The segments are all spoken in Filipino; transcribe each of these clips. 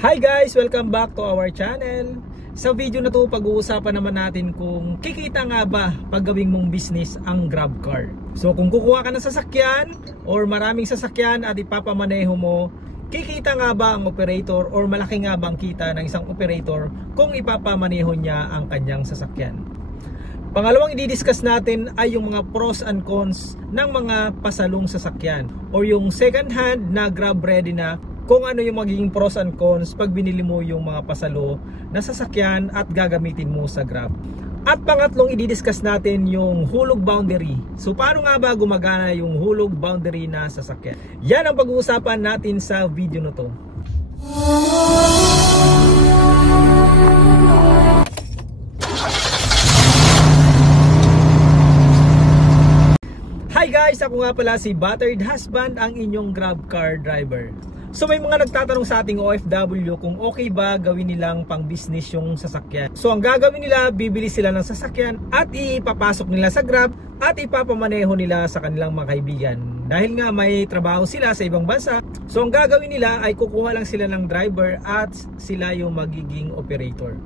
Hi guys! Welcome back to our channel. Sa video na to, pag-uusapan naman natin kung kikita nga ba pag gawing mong business ang grab car. So kung kukuha ka ng sasakyan or maraming sasakyan at ipapamaneho mo, kikita nga ba ang operator or malaki nga ba ang kita ng isang operator kung ipapamaneho niya ang kanyang sasakyan? Pangalawang i-discuss natin ay yung mga pros and cons ng mga pasalong sasakyan or yung second hand na grab ready na, kung ano yung magiging pros and cons pag binili mo yung mga pasalo na sasakyan at gagamitin mo sa grab. At pangatlong i-discuss natin yung hulog boundary. So paano nga ba gumagana yung hulog boundary na sasakyan? Yan ang pag-uusapan natin sa video na to. Hi guys! Ako nga pala si Battered Husband, ang inyong grab car driver. So may mga nagtatanong sa ating OFW kung okay ba gawin nilang pang business yung sasakyan. So ang gagawin nila, bibili sila ng sasakyan at ipapasok nila sa grab at ipapamaneho nila sa kanilang mga kaibigan. Dahil nga may trabaho sila sa ibang bansa, so ang gagawin nila ay kukuha lang sila ng driver at sila yung magiging operator.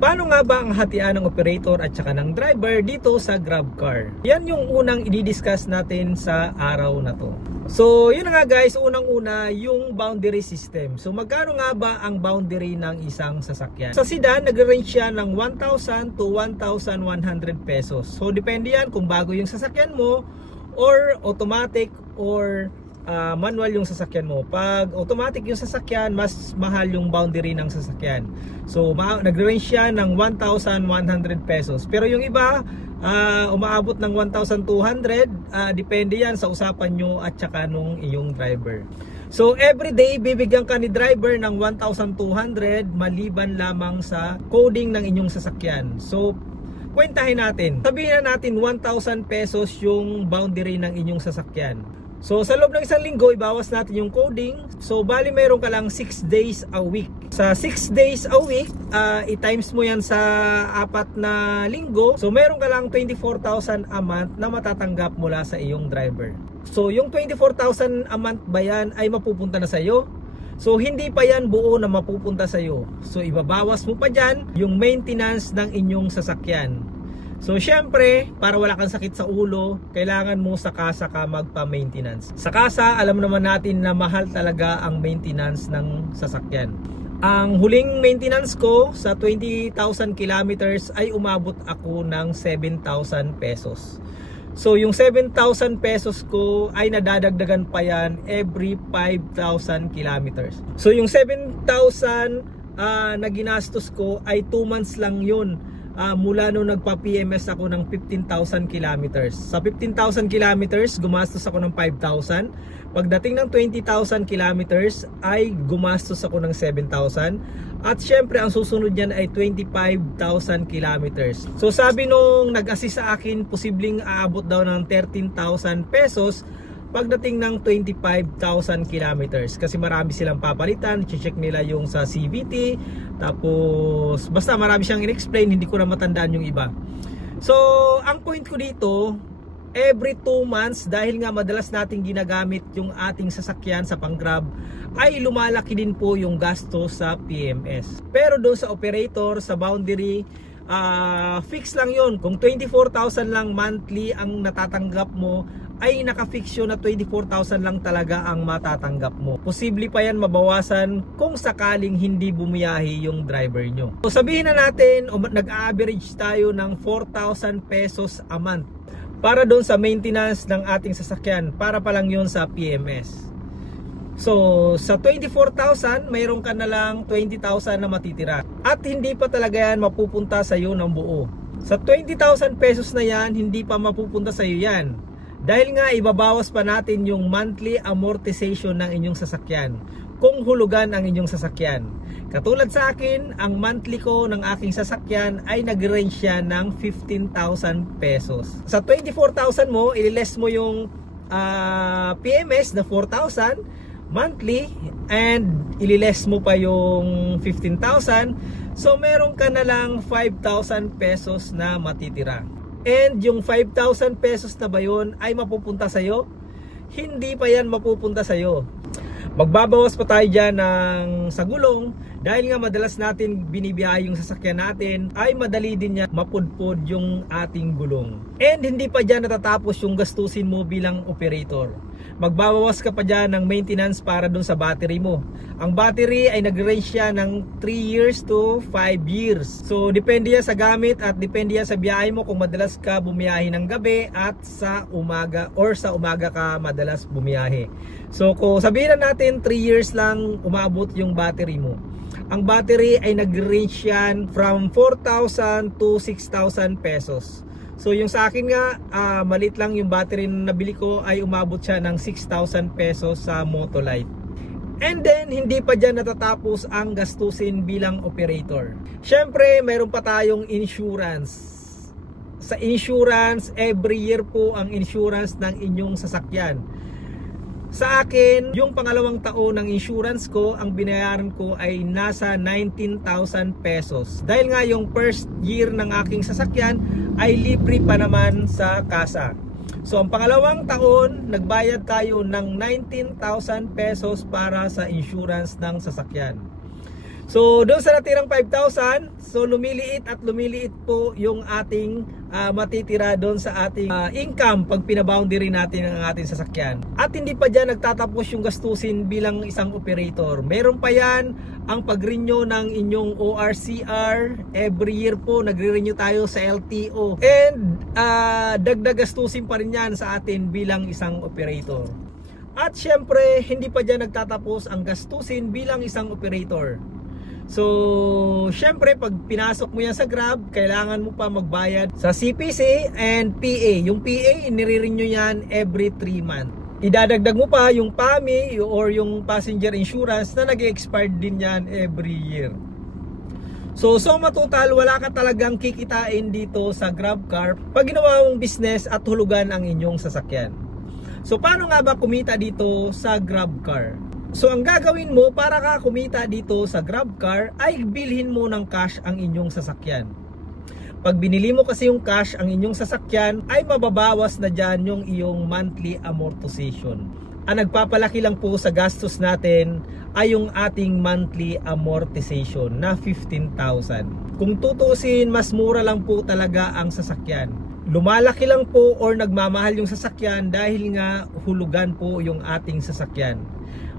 Paano nga ba ang hatian ng operator at saka ng driver dito sa grab car? Yan yung unang i-discuss natin sa araw na to. So yun na nga guys, unang-una yung boundary system. So magkano nga ba ang boundary ng isang sasakyan? Sa sedan, nag-range siya ng 1,000 to 1,100 pesos. So depende yan kung bago yung sasakyan mo or automatic or manual yung sasakyan mo. Pag automatic yung sasakyan, mas mahal yung boundary ng sasakyan. So nag-range siya ng 1,100 pesos. Pero yung iba, umaabot ng 1,200. Depende yan sa usapan nyo at saka nung iyong driver. So everyday, bibigyan ka ni driver ng 1,200 maliban lamang sa coding ng inyong sasakyan. So kwentahin natin. Sabihin na natin 1,000 pesos yung boundary ng inyong sasakyan. So sa loob ng isang linggo, ibawas natin yung coding. So bali meron ka lang 6 days a week. Sa 6 days a week, i-times mo yan sa 4 na linggo. So meron ka lang 24,000 a month na matatanggap mula sa iyong driver. So yung 24,000 a month ba yan ay mapupunta na sa iyo? So hindi pa yan buo na mapupunta sa iyo. So ibabawas mo pa dyan yung maintenance ng inyong sasakyan. So syempre, para wala kang sakit sa ulo, kailangan mo sa kasa ka magpa-maintenance. Sa kasa, alam naman natin na mahal talaga ang maintenance ng sasakyan. Ang huling maintenance ko sa 20,000 kilometers ay umabot ako ng 7,000 pesos. So yung 7,000 pesos ko ay nadadagdagan pa yan every 5,000 kilometers. So yung 7,000 na ginastos ko ay 2 months lang yun. Mula nung nagpa-PMS ako ng 15,000 kilometers. Sa 15,000 kilometers, gumastos ako ng 5,000. Pagdating ng 20,000 kilometers, ay gumastos ako ng 7,000. At syempre, ang susunod niyan ay 25,000 kilometers. So sabi nung nag-assist sa akin, posibleng aabot daw ng 13,000 pesos pagdating ng 25,000 kilometers. Kasi marami silang papalitan, check nila yung sa CVT, tapos basta marami siyang in-explain, hindi ko na matandaan yung iba. So ang point ko dito, every 2 months, dahil nga madalas nating ginagamit yung ating sasakyan sa pang-grab, ay lumalaki din po yung gasto sa PMS. Pero doon sa operator, sa boundary, fix lang yun. Kung 24,000 lang monthly ang natatanggap mo, ay naka-fix yun na 24,000 lang talaga ang matatanggap mo. Posible pa yan mabawasan kung sakaling hindi bumiyahe yung driver nyo. So sabihin na natin, nag-average tayo ng 4,000 pesos a month para doon sa maintenance ng ating sasakyan, para pa lang yun sa PMS. So sa 24,000, mayroon ka na lang 20,000 na matitira. At hindi pa talaga yan mapupunta sa iyo ng buo. Sa 20,000 pesos na yan, hindi pa mapupunta sa iyo yan. Dahil nga ibabawas pa natin yung monthly amortization ng inyong sasakyan kung hulugan ang inyong sasakyan. Katulad sa akin, ang monthly ko ng aking sasakyan ay nag-range siya ng 15,000 pesos. Sa 24,000 mo, ililess mo yung PMS na 4,000 monthly and ililess mo pa yung 15,000. So meron ka na lang 5,000 pesos na matitira. And yung 5,000 pesos na ba yun ay mapupunta sa'yo? Hindi pa yan mapupunta sa'yo. Magbabawas pa tayo dyan sa gulong dahil nga madalas natin binibiyahe yung sasakyan natin ay madali din niya mapudpod yung ating gulong. And hindi pa dyan natatapos yung gastusin mo bilang operator. Magbabawas ka pa dyan ng maintenance para dun sa battery mo. Ang battery ay nag-range siya ng 3 years to 5 years. So depende yan sa gamit at depende yan sa biyahe mo kung madalas ka bumiyahe ng gabi at sa umaga or sa umaga ka madalas bumiyahe. So kung sabihin na natin 3 years lang umabot yung battery mo. Ang battery ay nag-range yan from 4,000 to 6,000 pesos. So yung sa akin nga, maliit lang yung battery na nabili ko ay umabot siya ng 6,000 pesos sa Motolite. And then hindi pa dyan natatapos ang gastusin bilang operator. Syempre mayroon pa tayong insurance. Sa insurance, every year po ang insurance ng inyong sasakyan. Sa akin, yung pangalawang taon ng insurance ko, ang binayaran ko ay nasa 19,000 pesos. Dahil nga yung first year ng aking sasakyan ay libre pa naman sa kasa. So ang pangalawang taon, nagbayad tayo ng 19,000 pesos para sa insurance ng sasakyan. So doon sa natirang 5,000, so lumiliit at lumiliit po yung ating matitira doon sa ating income pag pinaboundary natin ang ating sasakyan. At hindi pa dyan nagtatapos yung gastusin bilang isang operator. Meron pa yan ang pag-renew ng inyong ORCR. Every year po nagre-renew tayo sa LTO. And dagdag gastusin pa rin yan sa atin bilang isang operator. At syempre hindi pa dyan nagtatapos ang gastusin bilang isang operator. So, syempre pag pinasok mo yan sa Grab, kailangan mo pa magbayad sa CPC and PA. Yung PA, nire-renew yan every 3 months. Idadagdag mo pa yung PAMI or yung passenger insurance na nag-expire din yan every year. So matotal, wala ka talagang kikitain dito sa GrabCar pag ginawa mong business at hulugan ang inyong sasakyan. So, paano nga ba kumita dito sa GrabCar? So ang gagawin mo para ka kumita dito sa GrabCar ay bilhin mo ng cash ang inyong sasakyan. Pag binili mo kasi yung cash ang inyong sasakyan ay mababawas na dyan yung iyong monthly amortization. Ang nagpapalaki lang po sa gastos natin ay yung ating monthly amortization na 15,000. Kung tutusin, mas mura lang po talaga ang sasakyan. Lumalaki lang po or nagmamahal yung sasakyan dahil nga hulugan po yung ating sasakyan.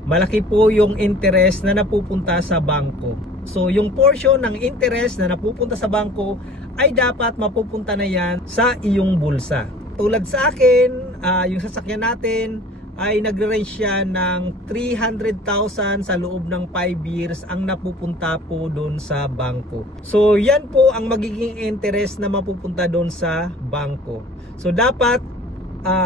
Malaki po yung interest na napupunta sa bangko. So yung portion ng interest na napupunta sa bangko ay dapat mapupunta na yan sa iyong bulsa. Tulad sa akin, yung sasakyan natin ay nagre-range siya ng 300,000 sa loob ng 5 years ang napupunta po doon sa bangko. So yan po ang magiging interest na mapupunta doon sa bangko. So dapat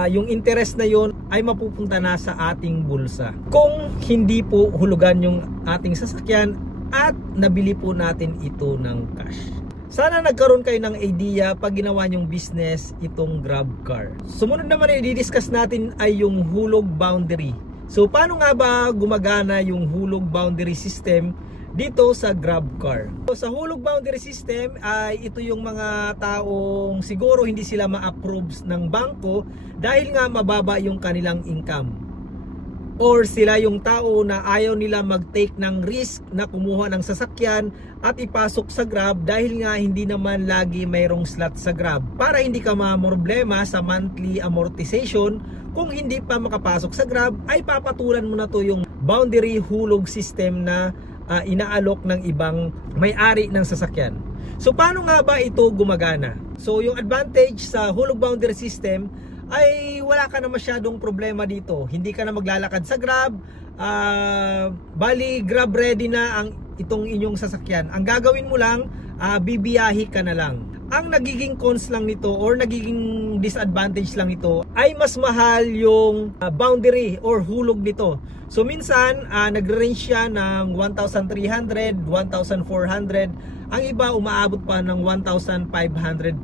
yung interest na yon ay mapupunta na sa ating bulsa kung hindi po hulugan yung ating sasakyan at nabili po natin ito ng cash. Sana nagkaroon kayo ng idea pag ginawa nyong business itong GrabCar. Sumunod naman na i-discuss natin ay yung hulog boundary. So paano nga ba gumagana yung hulog boundary system dito sa GrabCar? So, sa hulog boundary system ay ito yung mga taong siguro hindi sila ma-approve ng bangko dahil nga mababa yung kanilang income. Or sila yung tao na ayaw nila mag-take ng risk na kumuha ng sasakyan at ipasok sa Grab dahil nga hindi naman lagi mayroong slot sa Grab. Para hindi ka ma-problema sa monthly amortization, kung hindi pa makapasok sa Grab ay papatulan mo na to yung boundary hulog system na inaalok ng ibang may-ari ng sasakyan. So paano nga ba ito gumagana? So yung advantage sa hulog boundary system ay wala ka na masyadong problema dito. Hindi ka na maglalakad sa Grab. Bali Grab ready na itong inyong sasakyan. Ang gagawin mo lang, bibiyahi ka na lang. Ang nagiging cons lang nito or nagiging disadvantage lang ito ay mas mahal yung boundary or hulog nito. So minsan nagre-range siya ng 1,300, 1,400. Ang iba umaabot pa ng 1,500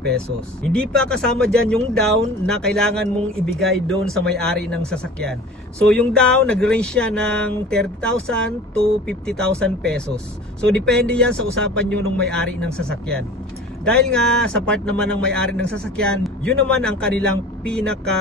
pesos. Hindi pa kasama dyan yung down na kailangan mong ibigay doon sa may-ari ng sasakyan. So yung down nagre-range siya ng 30,000 to 50,000 pesos. So depende yan sa usapan nyo ng may-ari ng sasakyan. Dahil nga sa part naman ng may-ari ng sasakyan, yun naman ang kanilang pinaka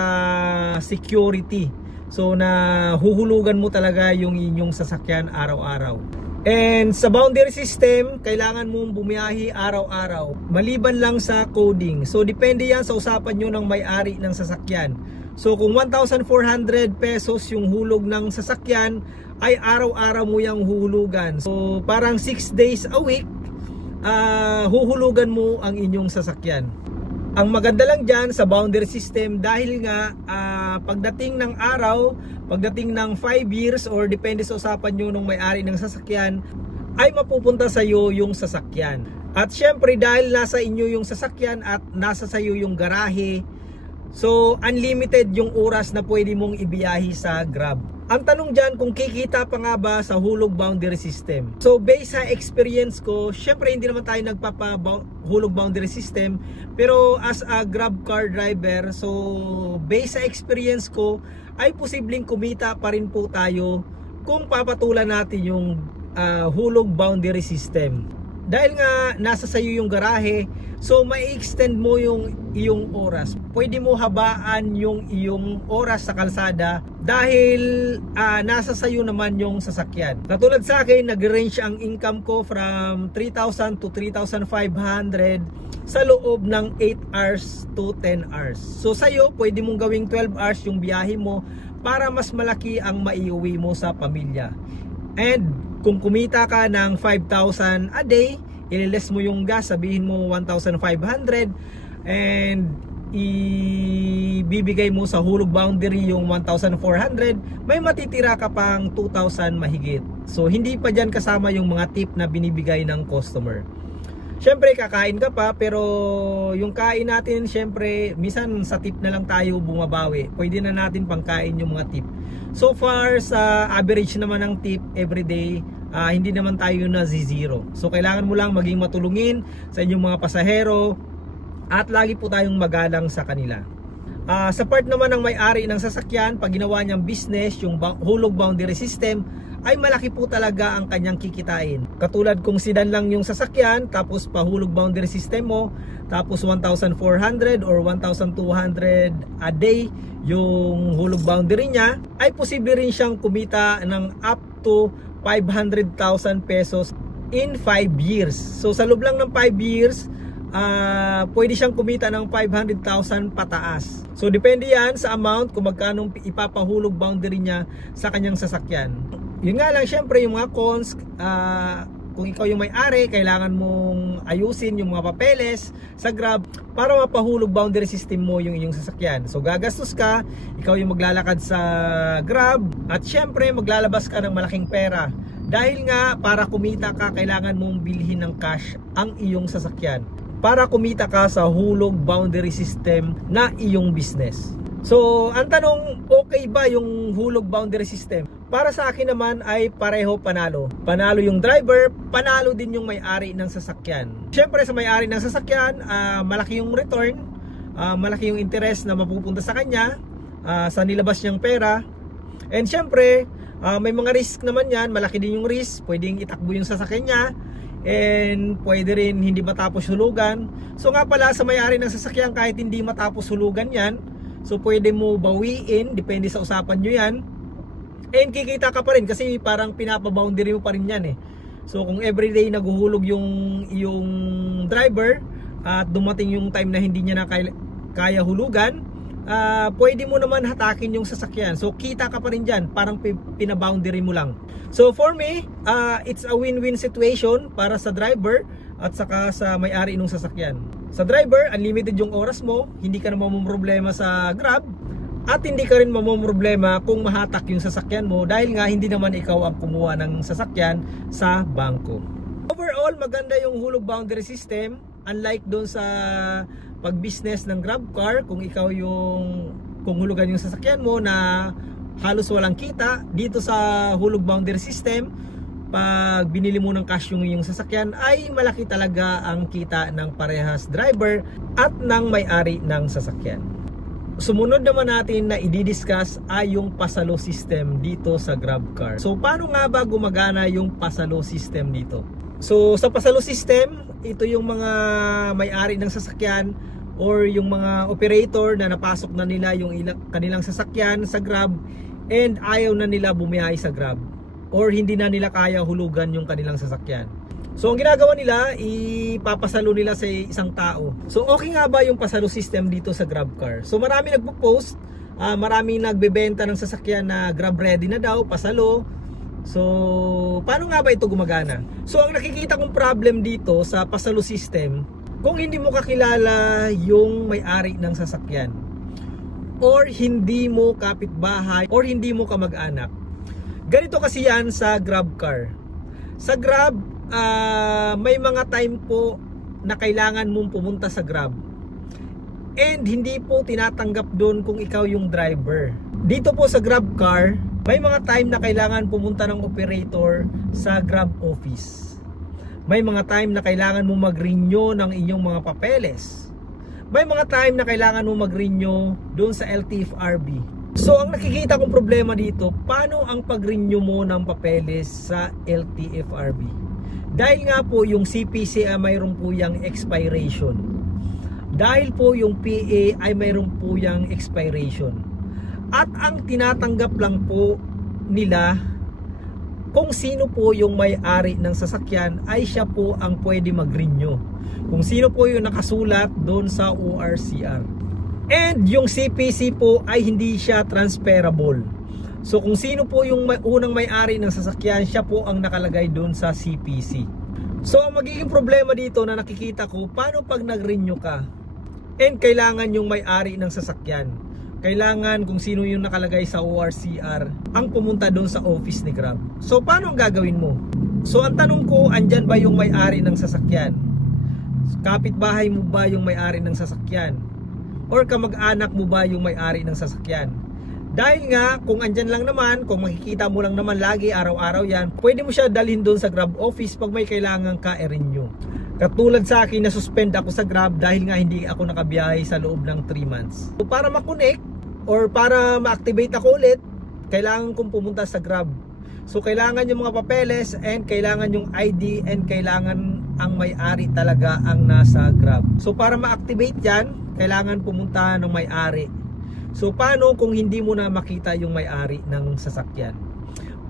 security. So nahuhulugan mo talaga yung inyong sasakyan araw-araw. And sa boundary system, kailangan mong bumiyahe araw-araw, maliban lang sa coding. So depende yan sa usapan nyo ng may-ari ng sasakyan. So kung 1,400 pesos yung hulog ng sasakyan, ay araw-araw mo yung huhulugan. So parang 6 days a week, huhulugan mo ang inyong sasakyan. Ang maganda lang dyan sa boundary system, dahil nga pagdating ng araw, pagdating ng 5 years or depende sa usapan nyo ng may-ari ng sasakyan, ay mapupunta sa iyo yung sasakyan. At syempre dahil nasa inyo yung sasakyan at nasa sa iyo yung garahe, so unlimited yung oras na pwede mong ibiyahe sa Grab. Ang tanong dyan, kung kikita pa nga ba sa hulog boundary system? So based sa experience ko, syempre hindi naman tayo nagpapa-hulog boundary system, pero as a Grab car driver, so based sa experience ko, ay posibleng kumita pa rin po tayo kung papatulan natin yung hulog boundary system. Dahil nga nasa sayo yung garahe, so mai-extend mo yung iyong oras. Pwede mo habaan yung iyong oras sa kalsada dahil nasa sayo naman yung sasakyan. Katulad sa akin, nag-range ang income ko from 3,000 to 3,500 sa loob ng 8 hours to 10 hours. So sa'yo, pwede mong gawing 12 hours yung biyahe mo para mas malaki ang maiuwi mo sa pamilya. And kung kumita ka ng 5,000 a day, ililes mo yung gas, sabihin mo 1,500, and ibibigay mo sa hulog boundary yung 1,400, may matitira ka pang 2,000 mahigit. So hindi pa dyan kasama yung mga tip na binibigay ng customer. Syempre kakain ka pa, pero yung kain natin, syempre minsan sa tip na lang tayo bumabawi. Pwede na natin pangkain yung mga tip. So far sa average naman ng tip everyday, hindi naman tayo na zero. So kailangan mo lang maging matulungin sa inyong mga pasahero at lagi po tayong magalang sa kanila. Sa part naman ng may-ari ng sasakyan, pag ginawa niyang business, yung hulog boundary system, ay malaki po talaga ang kanyang kikitain. Katulad kung sedan lang yung sasakyan, tapos pahulog boundary system mo, tapos 1,400 or 1,200 a day yung hulog boundary niya, ay posible rin siyang kumita ng up to 500,000 pesos in 5 years. So sa loob lang ng 5 years, pwede siyang kumita ng 500,000 pataas. So depende yan sa amount kung magkano ipapahulog boundary niya sa kanyang sasakyan. Yun nga lang, syempre yung mga cons, kung ikaw yung may-ari, kailangan mong ayusin yung mga papeles sa Grab para mapahulog boundary system mo yung inyong sasakyan. So gagastos ka, ikaw yung maglalakad sa Grab, at syempre maglalabas ka ng malaking pera. Dahil nga para kumita ka, kailangan mong bilhin ng cash ang iyong sasakyan para kumita ka sa hulog boundary system na iyong business. So ang tanong, okay ba yung hulog boundary system? Para sa akin naman ay pareho panalo. Panalo yung driver, panalo din yung may-ari ng sasakyan. Siyempre sa may-ari ng sasakyan, malaki yung return, malaki yung interest na mapupunta sa kanya, sa nilabas niyang pera. And siyempre, may mga risk naman yan, malaki din yung risk, pwedeng itakbo yung sasakyan niya, and pwede rin hindi matapos hulugan. So nga pala sa may-ari ng sasakyan, kahit hindi matapos hulugan yan, so pwede mo bawiin, depende sa usapan nyo yan. And kikita ka pa rin kasi parang pinapaboundary mo pa rin yan eh. So kung everyday naguhulog yung driver at dumating yung time na hindi niya na kaya hulugan, pwede mo naman hatakin yung sasakyan. So kita ka pa rin dyan, parang pinaboundary mo lang. So for me, it's a win-win situation para sa driver at saka sa may-ari ng sasakyan. Sa driver, unlimited yung oras mo, hindi ka na mamumroblema sa Grab, at hindi ka rin mamumroblema kung mahatak yung sasakyan mo dahil nga hindi naman ikaw ang kumuha ng sasakyan sa bangko. Overall, maganda yung hulog boundary system, unlike doon sa pag-business ng Grab car, kung ikaw kung hulugan yung sasakyan mo na halos walang kita. Dito sa hulog boundary system, pag binili mo ng cash yung sasakyan, ay malaki talaga ang kita ng parehas driver at ng may-ari ng sasakyan. Sumunod naman natin na i-discuss ay yung pasalo system dito sa Grab car. So paano nga ba gumagana yung pasalo system dito? So sa pasalo system, ito yung mga may-ari ng sasakyan or yung mga operator na napasok na nila yung kanilang sasakyan sa Grab, and ayaw na nila bumiyahe sa Grab or hindi na nila kaya hulugan yung kanilang sasakyan. So ang ginagawa nila, ipapasalo nila sa isang tao. So okay nga ba yung pasalo system dito sa GrabCar? So marami nagpo-post, marami nagbebenta ng sasakyan na Grab ready na daw, pasalo. So paano nga ba ito gumagana? So ang nakikita kong problem dito sa pasalo system, kung hindi mo kakilala yung may-ari ng sasakyan, or hindi mo kapitbahay, or hindi mo kamag-anak. Ganito kasi yan sa GrabCar. Sa Grab, may mga time po na kailangan mong pumunta sa Grab. And hindi po tinatanggap doon kung ikaw yung driver. Dito po sa GrabCar, may mga time na kailangan pumunta ng operator sa Grab office. May mga time na kailangan mo mag-renew ng inyong mga papeles. May mga time na kailangan mo mag-renew doon sa LTFRB. So ang nakikita kong problema dito, paano ang pag-renew mo ng papeles sa LTFRB? Dahil nga po yung CPC ay mayroon po yung expiration. Dahil po yung PA ay mayroon po yung expiration. At ang tinatanggap lang po nila kung sino po yung may-ari ng sasakyan ay siya po ang pwede mag-renew. Kung sino po yung nakasulat doon sa ORCR. And yung CPC po ay hindi siya transferable. So kung sino po yung unang may-ari ng sasakyan, siya po ang nakalagay doon sa CPC. So ang magiging problema dito na nakikita ko, paano pag nag-renew ka and kailangan yung may-ari ng sasakyan, kailangan kung sino yung nakalagay sa ORCR ang pumunta doon sa office ni Grab. So paano ang gagawin mo? So ang tanong ko, andyan ba yung may-ari ng sasakyan? Kapitbahay mo ba yung may-ari ng sasakyan? Or kamag-anak mo ba yung may-ari ng sasakyan? Dahil nga, kung andyan lang naman, kung makikita mo lang naman lagi, araw-araw yan, pwede mo siya dalhin doon sa Grab office pag may kailangan ka i-renew. Katulad sa akin, na-suspend ako sa Grab dahil nga hindi ako nakabiyahe sa loob ng 3 months. So para makonect or para ma-activate ako ulit, kailangan kong pumunta sa Grab. So kailangan yung mga papeles and kailangan yung ID and kailangan ang may-ari talaga ang nasa Grab. So para ma-activate yan, kailangan pumunta ng may-ari. So paano kung hindi mo na makita yung may-ari ng sasakyan?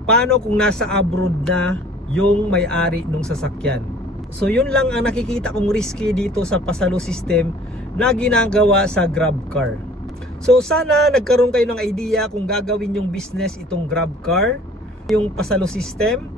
Paano kung nasa abroad na yung may-ari ng sasakyan? So yun lang ang nakikita kong risky dito sa pasalo system na ginagawa sa GrabCar. So sana nagkaroon kayo ng idea kung gagawin yung business itong GrabCar, yung pasalo system,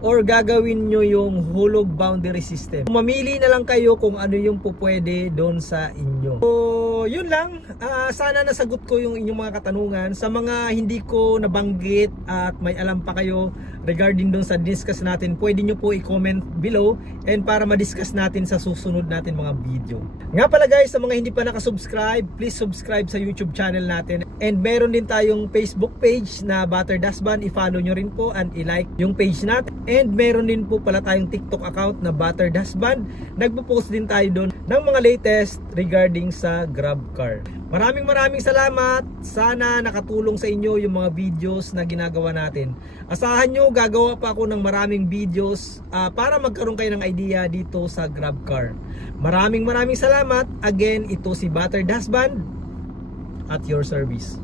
or gagawin nyo yung hulog boundary system. Mamili na lang kayo kung ano yung pupwede doon sa inyo. So yun lang, sana nasagot ko yung inyong mga katanungan. Sa mga hindi ko nabanggit at may alam pa kayo regarding doon sa discuss natin, pwede nyo po i-comment below and para ma-discuss natin sa susunod natin mga video. Nga pala guys, sa mga hindi pa nakasubscribe, please subscribe sa YouTube channel natin. And meron din tayong Facebook page na Battered Husband, i-follow nyo rin po and i-like yung page natin. And meron din po pala tayong TikTok account na Battered Husband. Nagpo-post din tayo doon ng mga latest regarding sa GrabCar. Maraming salamat. Sana nakatulong sa inyo yung mga videos na ginagawa natin. Asahan nyo, gagawa pa ako ng maraming videos para magkaroon kayo ng idea dito sa GrabCar. Maraming salamat. Again, ito si Battered Husband at your service.